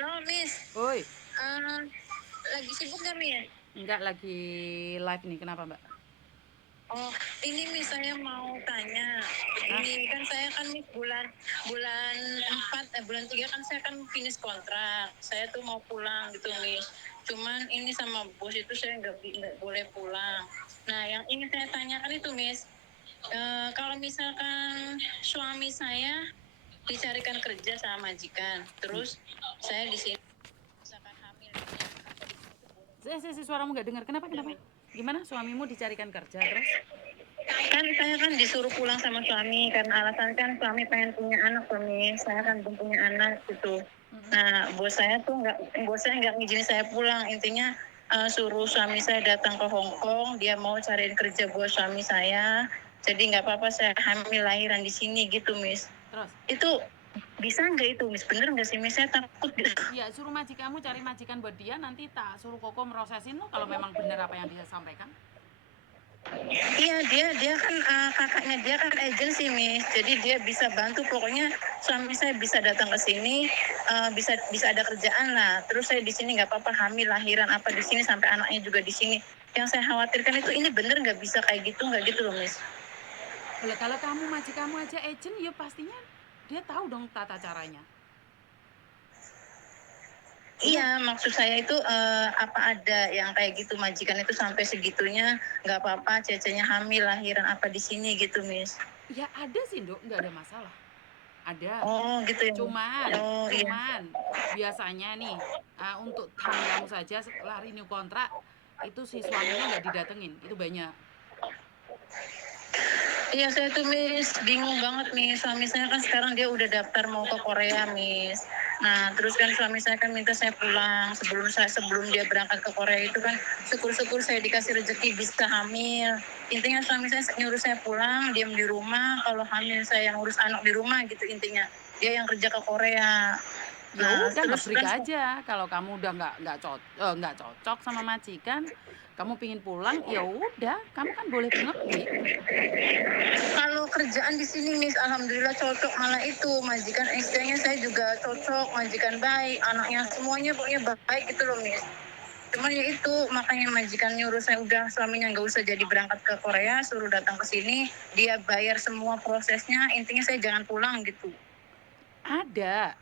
Halo, Miss. Oi, Eh, lagi sibuk nggak, Miss? enggak lagi live nih. Kenapa, Mbak? Oh, ini Miss saya mau tanya. Hah? Ini kan saya kan Miss bulan bulan 4 bulan 3 kan saya kan finish kontrak. Saya tuh mau pulang gitu, Miss. Cuman ini sama bos itu saya nggak boleh pulang. Nah, yang ingin saya tanyakan itu, Miss, kalau misalkan suami saya dicarikan kerja sama majikan, Hmm. terus saya di sini misalkan hamil gitu ya, apa di sini tuh boleh nggak? Suaramu nggak dengar. Kenapa, Ya, kenapa? Miss. Gimana? Suamimu dicarikan kerja, terus? Kan saya kan disuruh pulang sama suami karena alasan kan suami pengen punya anak, suami saya kan belum punya anak gitu. Nah, bos saya nggak ngizinin saya pulang. Intinya suruh suami saya datang ke Hong Kong, dia mau cariin kerja buat suami saya. Jadi nggak apa-apa saya hamil lahiran di sini gitu, Miss. Terus? Itu bisa nggak itu, Miss? Bener nggak sih, Miss? Saya takut gitu. Ya, suruh majikanmu cari majikan buat dia. Nanti tak suruh Koko merosesin lo kalau memang benar apa yang dia sampaikan. Iya, dia kan kakaknya dia kan agensi, Miss. Jadi dia bisa bantu. Pokoknya suami saya bisa datang ke sini, bisa bisa ada kerjaan lah. Terus saya di sini nggak apa-apa hamil lahiran apa di sini sampai anaknya juga di sini. Yang saya khawatirkan itu ini bener nggak bisa kayak gitu nggak gitu loh, Miss. Kalau kamu majikanmu aja agent, ya pastinya dia tahu dong tata caranya. Iya, Bener? maksud saya itu apa ada yang kayak gitu majikan itu sampai segitunya nggak apa-apa cecenya hamil lahiran apa di sini gitu, Miss. Ya ada sih, Dok. Nggak ada masalah. Ada. Oh, gitu ya. Cuman, Oh, iya. cuman biasanya nih untuk hamil kamu saja lari new kontrak itu si suaminya nggak didatengin, itu banyak. Iya, saya tuh Miss bingung banget nih. Suami saya kan sekarang dia udah daftar mau ke Korea, Miss. Nah, terus kan suami saya kan minta saya pulang sebelum dia berangkat ke Korea itu kan syukur-syukur saya dikasih rezeki bisa hamil. Intinya suami saya nyuruh saya pulang, diam di rumah. Kalau hamil saya yang urus anak di rumah gitu intinya. Dia yang kerja ke Korea. Ya Nah, udah terus ngebreak kan aja. Kalau kamu udah nggak cocok sama majikan, kamu pingin pulang, ya udah, kamu kan boleh ngebreak. kalau kerjaan di sini Miss, alhamdulillah cocok malah itu majikan istrinya saya juga cocok, majikan baik, anaknya semuanya pokoknya baik gitu loh Miss. Cuman ya itu makanya majikan nyuruh saya udah suaminya nggak usah jadi berangkat ke Korea, suruh datang ke sini, dia bayar semua prosesnya, intinya saya jangan pulang gitu. Ada,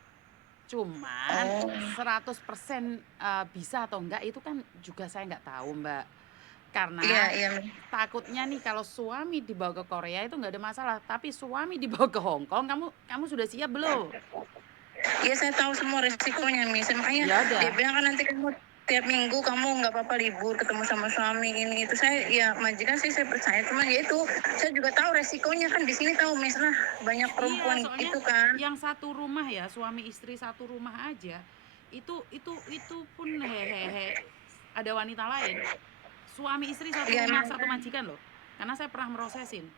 cuman Oh, 100% bisa atau enggak itu kan juga saya nggak tahu, Mbak. iya Karena iya Miss. takutnya nih kalau suami dibawa ke Korea itu nggak ada masalah, tapi suami dibawa ke Hong Kong, kamu kamu sudah siap belum? Iya saya tahu semua resikonya Miss. Makanya Ya dia ada. bilang kan nanti kamu tiap minggu kamu nggak apa-apa libur ketemu sama suami ini itu saya ya majikan sih saya percaya cuman ya itu saya juga tahu resikonya kan di sini tahu Miss lah banyak Iya, perempuan soalnya itu kan. yang satu rumah ya, suami istri satu rumah aja, itu pun hehehe ada wanita lain. Suami istri satu Ya rumah, emang satu majikan loh. Karena saya pernah merosesin.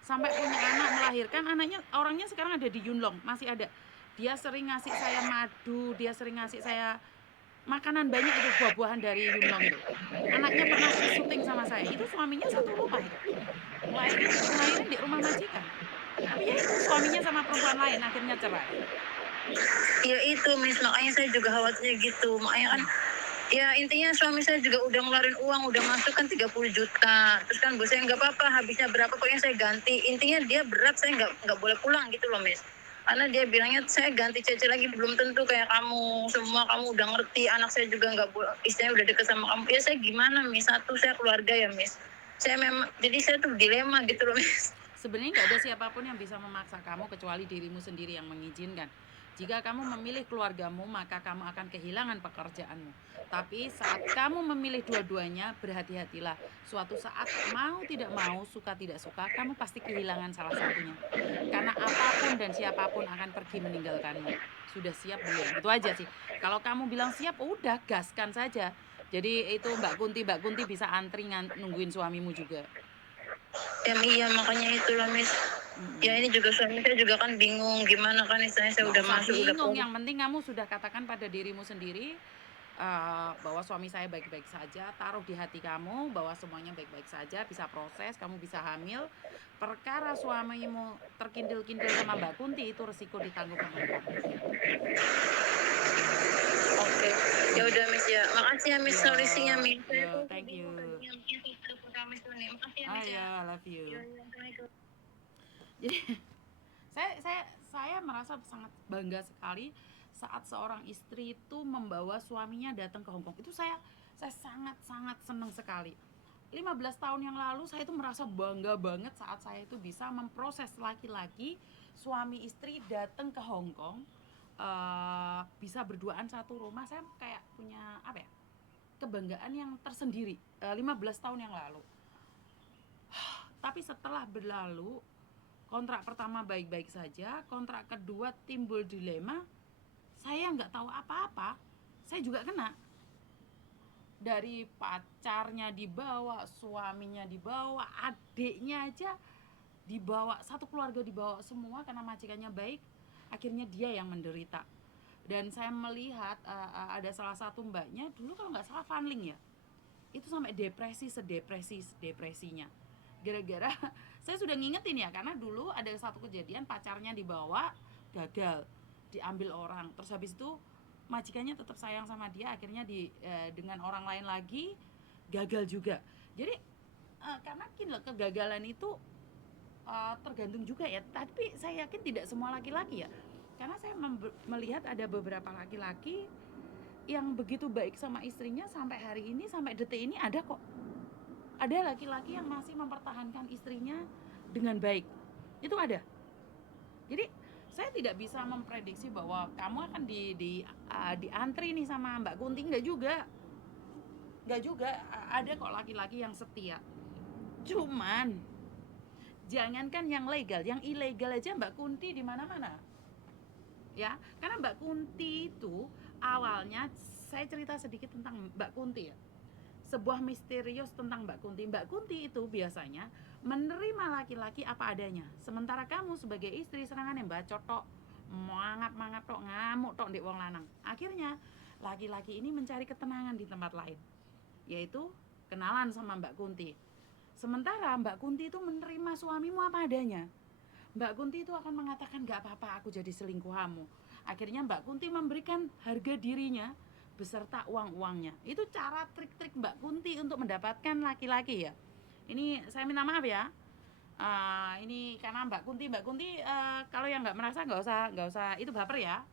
Sampai punya anak, melahirkan, anaknya orangnya sekarang ada di Yunlong, masih ada. Dia sering ngasih saya madu, dia sering ngasih saya makanan banyak itu, buah-buahan dari Yunlong itu. Anaknya pernah syuting sama saya. Itu suaminya satu rumah itu. Ngelahirin di rumah majikan. Tapi ya itu suaminya sama perempuan lain akhirnya cerai. ya itu Miss makanya saya juga khawatirnya gitu makanya kan ya intinya suami saya juga udah ngeluarin uang udah masuk kan 30 juta terus kan bos saya nggak apa-apa habisnya berapa pokoknya saya ganti intinya dia berat saya nggak boleh pulang gitu loh Miss karena dia bilangnya saya ganti cece lagi belum tentu kayak kamu semua kamu udah ngerti anak saya juga nggak boleh istrinya udah deket sama kamu ya saya gimana Miss satu saya keluarga ya Miss saya memang jadi saya tuh dilema gitu loh Miss. Sebenarnya nggak ada siapapun yang bisa memaksa kamu kecuali dirimu sendiri yang mengizinkan. Jika kamu memilih keluargamu, maka kamu akan kehilangan pekerjaanmu. Tapi saat kamu memilih dua-duanya, berhati-hatilah. Suatu saat mau tidak mau, suka tidak suka, kamu pasti kehilangan salah satunya. Karena apapun dan siapapun akan pergi meninggalkanmu. Sudah siap belum? Itu aja sih. Kalau kamu bilang siap, udah gaskan saja. Jadi itu Mbak Kunti bisa antri nungguin suamimu juga. Ya iya makanya itu loh Miss. Ya Mm-mm. ini juga suami saya juga kan bingung gimana kan istilahnya saya Nggak udah usah masuk udah bingung, pulang. yang penting kamu sudah katakan pada dirimu sendiri bahwa suami saya baik-baik saja, taruh di hati kamu bahwa semuanya baik-baik saja, bisa proses, kamu bisa hamil. Perkara suamimu terkintil-kintil sama Mbak Kunti itu resiko ditanggung sama kamu. Makasih ya Miss, Yo, solusinya Miss. Saya yo, tuh thank you. bingung tadinya Miss telepon kami nih. Makasih ya Miss ya. I love Yo, you. Assalamualaikum. Jadi saya merasa sangat bangga sekali saat seorang istri itu membawa suaminya datang ke Hong Kong. Itu saya sangat senang sekali. 15 tahun yang lalu saya itu merasa bangga banget saat saya itu bisa memproses laki-laki suami istri datang ke Hong Kong, bisa berduaan satu rumah. Saya kayak punya apa ya, kebanggaan yang tersendiri 15 tahun yang lalu. Tapi setelah berlalu, kontrak pertama baik-baik saja, kontrak kedua timbul dilema, saya nggak tahu apa-apa, saya juga kena. Dari pacarnya dibawa, suaminya dibawa, adiknya aja dibawa, satu keluarga dibawa semua karena majikannya baik, akhirnya dia yang menderita. Dan saya melihat ada salah satu mbaknya, dulu kalau nggak salah funneling ya, itu sampai depresinya gara-gara saya sudah ngingetin ya, karena dulu ada satu kejadian pacarnya dibawa, gagal, diambil orang, terus habis itu majikannya tetap sayang sama dia, akhirnya dengan orang lain lagi gagal juga. Jadi karena kegagalan itu tergantung juga ya, tapi saya yakin tidak semua laki-laki ya, karena saya melihat ada beberapa laki-laki yang begitu baik sama istrinya sampai hari ini, sampai detik ini ada kok. Ada laki-laki yang masih mempertahankan istrinya dengan baik. Itu ada. Jadi saya tidak bisa memprediksi bahwa kamu akan diantri nih sama Mbak Kunti, enggak juga. Enggak juga, ada kok laki-laki yang setia. Cuman jangankan yang legal, yang ilegal aja Mbak Kunti di mana-mana. Ya, karena Mbak Kunti itu awalnya, saya cerita sedikit tentang Mbak Kunti ya. Sebuah misterius tentang Mbak Kunti. Mbak Kunti itu biasanya menerima laki-laki apa adanya. Sementara kamu sebagai istri serangan yang bacot tok, mangap-mangap tok, ngamuk tok ndek wong lanang. Akhirnya laki-laki ini mencari ketenangan di tempat lain, yaitu kenalan sama Mbak Kunti. Sementara Mbak Kunti itu menerima suamimu apa adanya. Mbak Kunti itu akan mengatakan, gak apa-apa aku jadi selingkuhanmu. Akhirnya Mbak Kunti memberikan harga dirinya beserta uang-uangnya. Itu cara trik-trik Mbak Kunti untuk mendapatkan laki-laki ya. Ini saya minta maaf ya. Ini karena Mbak Kunti kalau yang nggak merasa nggak usah itu baper ya.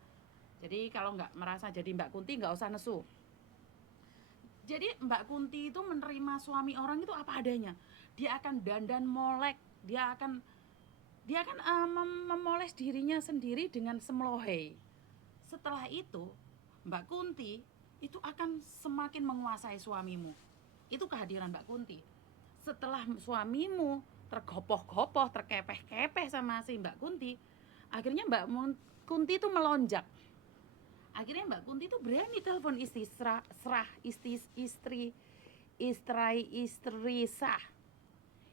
Jadi kalau nggak merasa jadi Mbak Kunti nggak usah nesu. Jadi Mbak Kunti itu menerima suami orang itu apa adanya. Dia akan dandan molek, dia akan memoles dirinya sendiri dengan semlohei. Setelah itu Mbak Kunti itu akan semakin menguasai suamimu. Itu kehadiran Mbak Kunti. Setelah suamimu tergopoh-gopoh, terkepeh-kepeh sama si Mbak Kunti, akhirnya Mbak Kunti itu melonjak. Akhirnya Mbak Kunti itu berani telepon istri sah.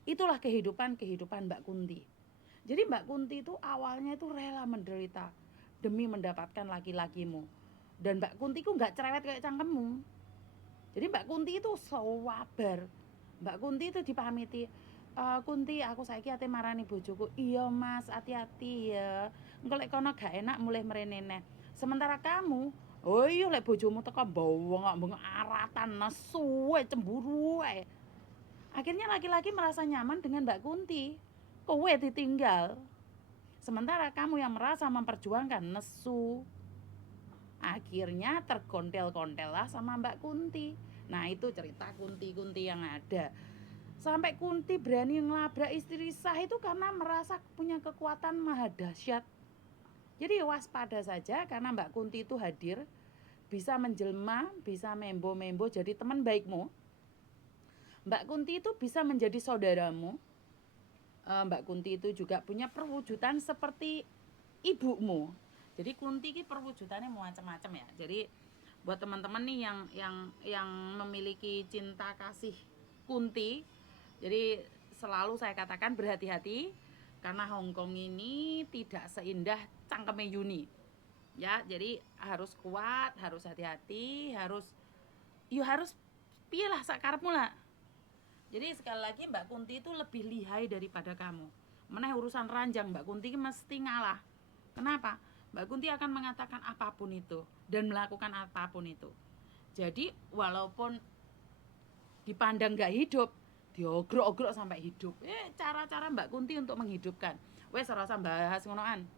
Itulah kehidupan Mbak Kunti. Jadi Mbak Kunti itu awalnya itu rela menderita demi mendapatkan laki-lakimu. Dan Mbak Kunti itu nggak cerewet kayak cangkemmu. Jadi Mbak Kunti itu sabar. Mbak Kunti itu dipamiti, Kunti aku saiki ate marani bojoku. Iya Mas, hati-hati ya. Engko lek kono gak enak mulih mrenene. Sementara kamu, oh iya lek bojomu teko bawang aratan nesu cemburu ae. Akhirnya laki-laki merasa nyaman dengan Mbak Kunti. Kowe ditinggal. Sementara kamu yang merasa memperjuangkan nesu. Akhirnya tergontel-gontel lah sama Mbak Kunti. Nah itu cerita Kunti-Kunti yang ada. Sampai Kunti berani ngelabrak istri sah itu karena merasa punya kekuatan maha dahsyat. Jadi waspada saja karena Mbak Kunti itu hadir, bisa menjelma, bisa membo-membo jadi teman baikmu. Mbak Kunti itu bisa menjadi saudaramu. Mbak Kunti itu juga punya perwujudan seperti ibumu. Jadi Kunti ini perwujudannya macam-macam ya. Jadi buat teman-teman nih yang memiliki cinta kasih Kunti, jadi selalu saya katakan berhati-hati karena Hong Kong ini tidak seindah cangkeme Yuni. Ya, jadi harus kuat, harus hati-hati, harus piye lah sakarepmu lah. Jadi sekali lagi Mbak Kunti itu lebih lihai daripada kamu. Meneh urusan ranjang Mbak Kunti mesti ngalah. Kenapa? Mbak Kunti akan mengatakan apapun itu dan melakukan apapun itu. Jadi walaupun dipandang nggak hidup, diogrok-ogrok sampai hidup. Cara-cara Mbak Kunti untuk menghidupkan. Wes ora usah bahas ngonoan.